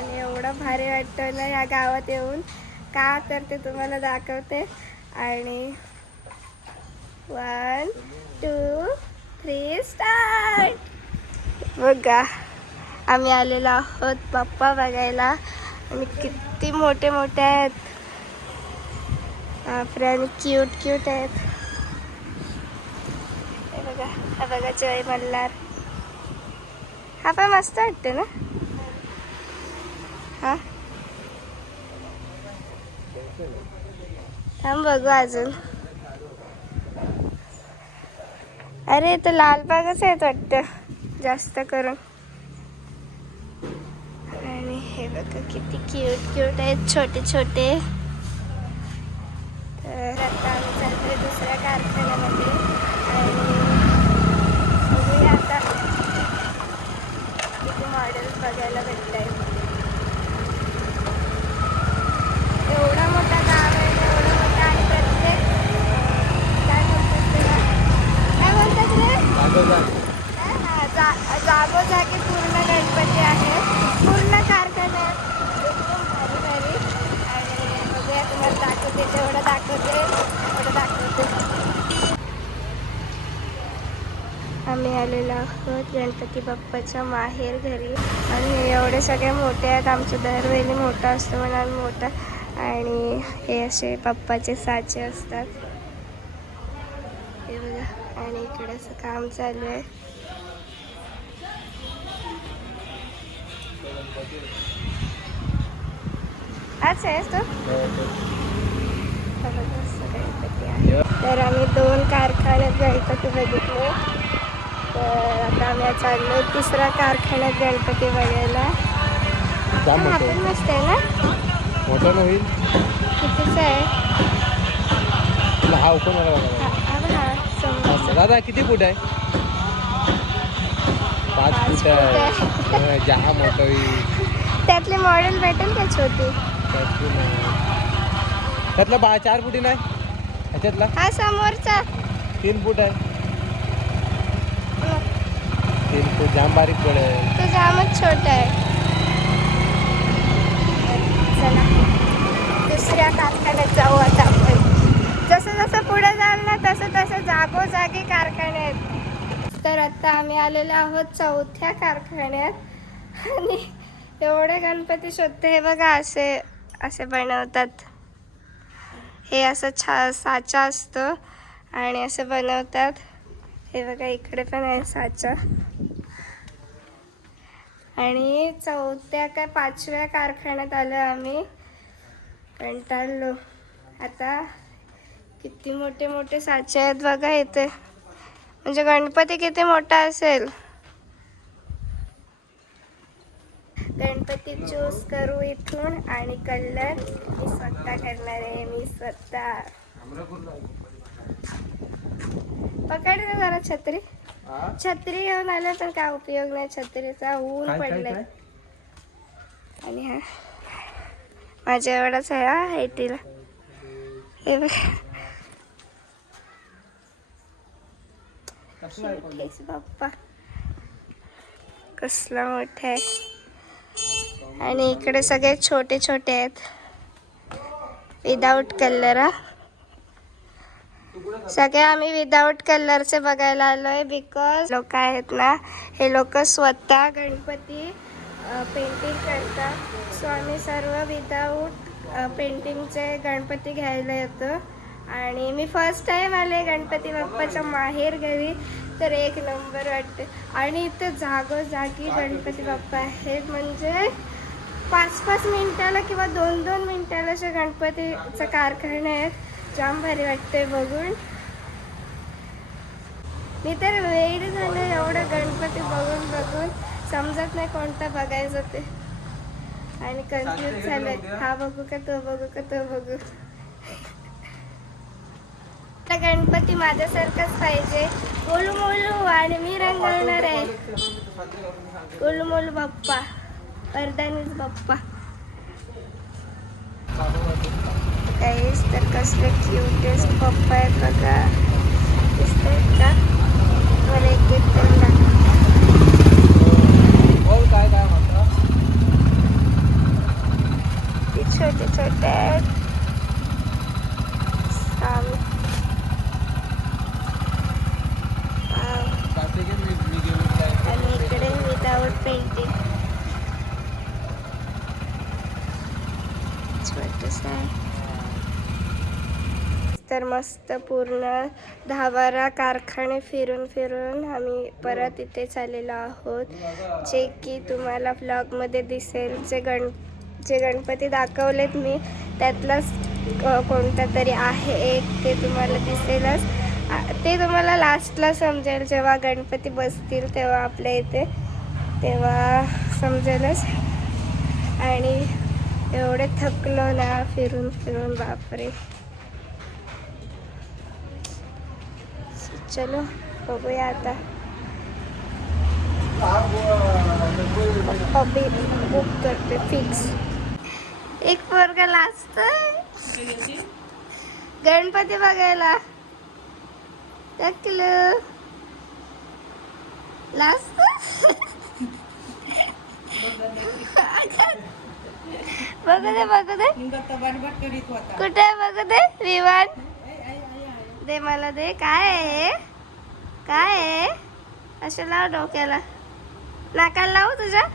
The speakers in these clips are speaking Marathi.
आणि एवढं भारी वाटतं ना या गावात येऊन. का तर ते तुम्हाला दाखवते. आणि 1 2 3 स्टार्ट. बघा आम्ही आलेलो आहोत बाप्पा बघायला आणि किती मोठे मोठे आहेत. बापरे आणि क्यूट क्यूट आहेत. हे बघा, हा बघा जय मल्हार. हा पण मस्त वाटते ना. हा थांब बघू अजून. अरे तो लालबागच आहेत वाटतं जास्त करून. आणि हे बघा किती क्यूट क्यूट आहेत छोटे छोटे. तर आता आम्ही चालतोय दुसऱ्या कारखान्यामध्ये आणि बघूया आता किती मॉडेल्स बघायला भेटत आहेत. एवढा मोठा गाव आहे, एवढं मोठं आणि प्रत्येक काय म्हणतात त्याला, काय म्हणतात रे, जागोजागी पूर्ण गणपती आहे, पूर्ण कारखान्यात एकदम भारी भारी. आणि बघूया तुम्हाला दाखवते, जेवढं दाखवते तेवढं दाखवते. आम्ही आलेलो आहोत गणपती बाप्पाच्या माहेर घरी आणि हे एवढे सगळे मोठे आहेत. आमचं दरवेळी मोठा असतो म्हणून मोठा. आणि हे असे बाप्पाचे साचे असतात हे बघा. आणि इकडे असं काम चालू आहे. अच्छा आहेस तो गणपती आहे. तर आम्ही 2 कारखान्यात गणपती बघितले. तर आता आम्ही चाललो तिसरा कारखान्यात गणपती बघायला. हा पण मस्त आहे ना, मोठा होईल. कितीचा आहे हा ओपन हा दादा किती फूट आहे? 5 फूट आहे. जहा मोठा होईल. त्यातले मॉडेल भेटेल का छोटी? त्यातला 4 फुटी नाही ह्याच्यातला. हा समोरचा 3 फूट आहे. 3 फूट जाम बारीक पडेल. तो जामच छोटा आहे. चला दुसऱ्या कारखान्यात जाऊ आता आपण. जसं जसं पुढे जाल ना तसं तसं जागोजागी कारखाने आहेत. तर आता आम्ही आलेलो आहोत 4थ्या कारखान्यात आणि एवढे गणपती शोधते. हे बघा असे असे बनवतात. हे असं साचा असतो आणि असं बनवतात. हे बघा इकडे पण आहे साचा. आणि 4थ्या काय 5व्या कारखान्यात आलो आम्ही. कंटाळलो आता. किती मोठे मोठे साचे आहेत बघा इथे. म्हणजे गणपती किती मोठा असेल. गणपती चूज करू इथून आणि कलर मी स्वतः करणार आहे. मी स्वतः पकडते जरा छत्री. छत्री घेऊन आलं तर काय उपयोग नाही छत्रीचा. ऊन पडलंय. आणि हा माझ्या एवढाच आहे हा हायटीला. हे बघा बाप्पा कसला मोठा आहे. आणि इकडे सगळे छोटे छोटे आहेत विदाउट कलर. हा सगळे आम्ही विदाउट कलरचे बघायला आलोय. बिकॉज लोक आहेत ना हे लोक स्वतः गणपती पेंटिंग करतात. सो आम्ही सर्व विदाउट पेंटिंगचे गणपती घ्यायला येतो. आणि मी फर्स्ट टाइम आले गणपती बाप्पाच्या माहेर घरी. तर एक नंबर वाटते. आणि इथे जागोजागी गणपती बाप्पा आहेत. म्हणजे 5-5 मिनिटाला किंवा 2-2 मिनिटाला असे गणपतीचा कारखाने आहेत. जाम भारी वाटते बघून. मी तर वेळ झाले एवढं गणपती बघून बघून समजत नाही कोणता बघायचं ते. आणि कन्फ्यूज झालंय. हा बघू का तो बघू का तो बघू. गणपती माझ्यासारखाच पाहिजे. गोलू मोलू. आणि मी रंगवणार आहे गोलू मोलू बाप्पा. वरदानीच बाप्पा. काहीच तर कसले क्यूटेस्ट बाप्पा आहेत बघा. दिसतात का? मला एक एक तरी लागतं. काय काय म्हणता तर मस्त पूर्ण 10-12 कारखाने फिरून फिरून आम्ही परत इथे चाललेलो आहोत, जे की तुम्हाला व्लॉगमध्ये दिसेल. जे गणपती दाखवलेत मी त्यातलाच कोणता तरी आहे एक, ते तुम्हाला दिसेलच. ते तुम्हाला लास्टला समजेल जेव्हा गणपती बसतील तेव्हा आपल्या इथे, तेव्हा समजेलच. आणि एवढे थकलो ना फिरून फिरून, बापरे. चलो बघूया आता. अभी बुक करते फिक्स. एक पोरगा लाजतोय गणपती बघायला. टकलं लाजतोय. बघू दे बघू दे कुठे आहे, बघू दे. विमान दे मला, दे. काय आहे, काय आहे? असं लाव डोक्याला, नाकाला लावू तुझ्या.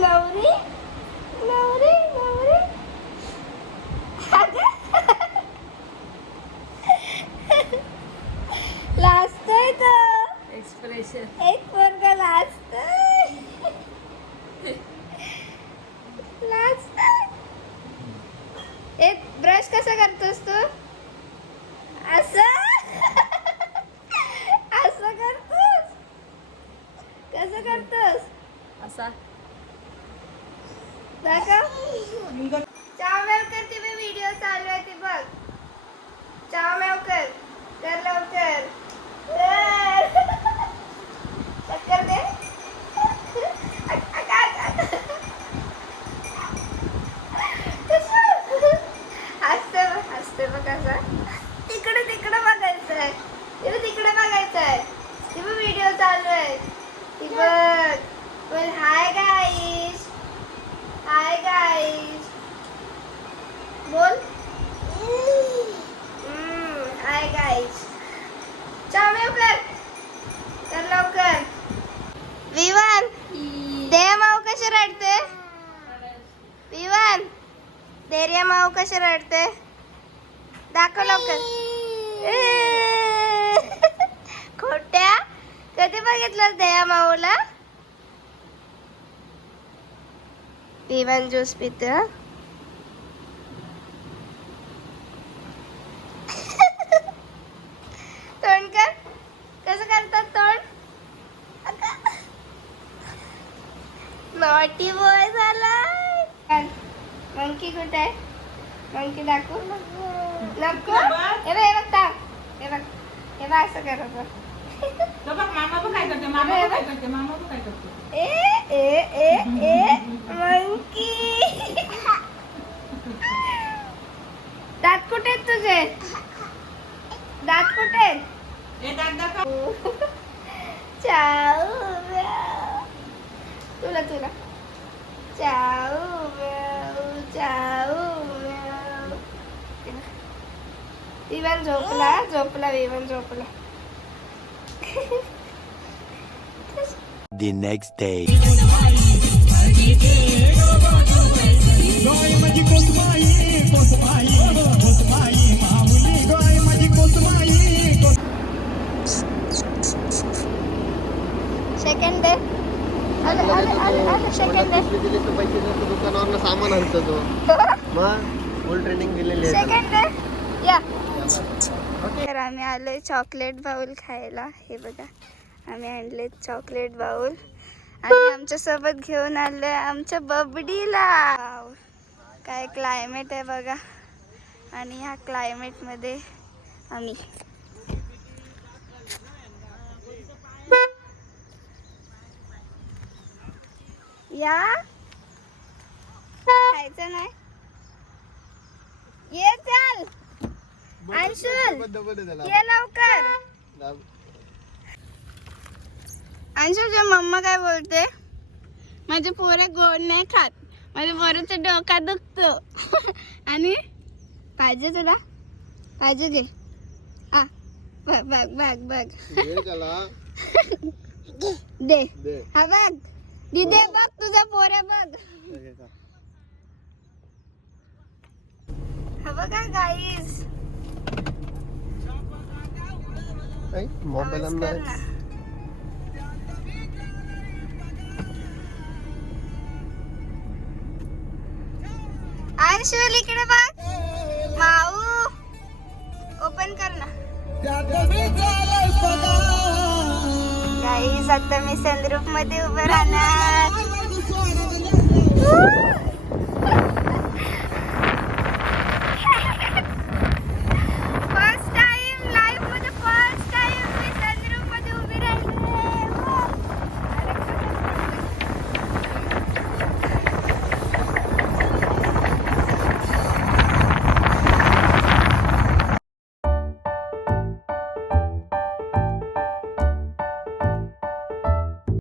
नवरी नवरी नवरी. लाजतोय तो एक्सप्रेशन. एक पोरगा लाजतोय, लाजतोय. एक ब्रश कसा करतोस तू? असं असं करतोस? कसं करतोस? असा चाव मेव कर. ती व्हिडिओ चालू आहे ती बघ. चाव मेव कर, कर लवकर. चक्कर दे. हसते बघ कसा. तिकडे तिकडे बघायचं आहे, तिकडे बघायचं आहे. ती व्हिडिओ चालू आहे ती बघ. बोल हाय गाईस, हाय गाईस बोल. Hi guys. चाव कर, तर लवकर. विवान दे माऊ कशी रडते. विवान देरिया माऊ कशी रडते, दाखव लवकर. खोट्या, कधी बघितलं दया माऊला. विवान ज्यूस पितो. तोंड कर, कसं करतात तोंड. नॉटी बॉय झाला. मंकी कुठे आहे, मंकी दाखव. नको, हे बघ थांब, हे बघ असं करत. मंकी. दात कुठे आहेत तुझे, दात कुठे आहेत. चाऊ तुला तुला चाऊ चाऊ. विमान झोपला, झोपला विमान झोपला. The next day. Second day. Second day. दुकानावर सामान आणतो तो. मग फुल ट्रेनिंग दिलेली आहे. सेकंड डे या. तर आम्ही आलोय चॉकलेट बाउल खायला. हे बघा, आम्ही आणले चॉकलेट बाउल आणि आमच्या सोबत घेऊन आलोय आमच्या बबडीला. काय क्लायमेट आहे बघा. आणि ह्या क्लायमेट मध्ये आम्ही या खायचं नाही. ये चल अंशुल डबल आहे त्याला. ये लवकर. दाब. अंशुलच्या मम्मा काय बोलते, माझे पोरं गोड नाही खात, माझ्या पोराचं डोका दुखतो. आणि पाहिजे तुला, पाहिजे घे. आ बघ बघ बघ बघ दे त्याला. दे. दे. हा बघ दिदे, बघ तुझा पोऱ्या बघ. हे का? हा बघा गाईज, ऐ, मोबाईल आणणार आहे. अंशुल इकडे बघ. माऊ ओपन कर ना. गाईज आता मी संद्रूप मध्ये उभं राहणार.